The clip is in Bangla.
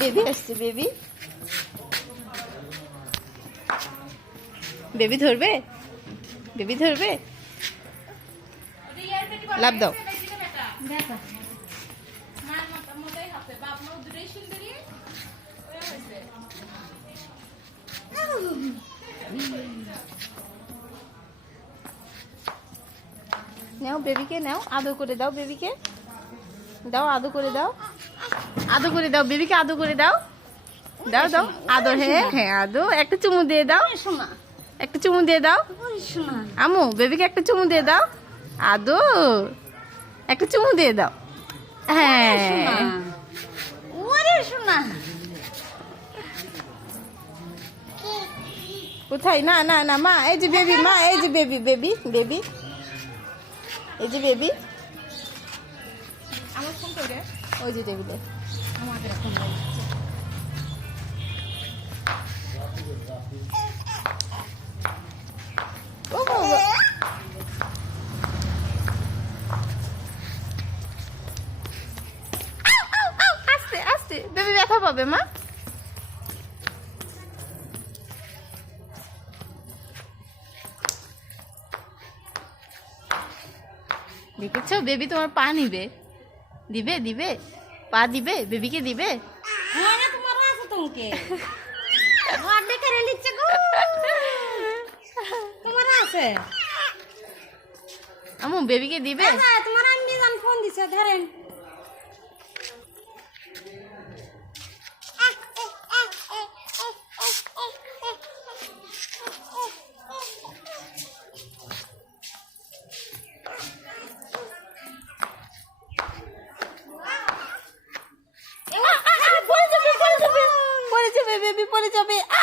বেবি আসছে, বেবি? বেবি ধরবে? বেবি ধরবে? লাভ দাও। নাও, বেবিকে নাও। আদর করে দাও, বেবিকে। দাও, আদর করে দাও। আদর করে দাও, বেবিকে আদর করে দাও। দাও দাও। আদর হ্যাঁ হ্যাঁ আদর। একটা চুমু দিয়ে দাও। একটা চুমু দিয়ে দাও। আমু বেবিকে একটা চুমু দিয়ে দাও। আদর। একটা চুমু দিয়ে দাও। হ্যাঁ। কোথায়? না না না, মা, এই যে বেবি, মা, এই যে বেবি বেবি বেবি। এই যে বেবি। আমার ফোন করে। ওই যে টেবিলে আমাদের এখন বাবা। ব্যথা পাবে মা? দেখেছ? বেবি তোমার পা নিবে। দিবে দিবে। পা দিবে বেবিকে দিবে। আমি আছে আমু বেবিকে দিবে। হ্যাঁ তোমার আমি ফোন দিছে ধরেন। বেবি পড়ে যাবে। আ,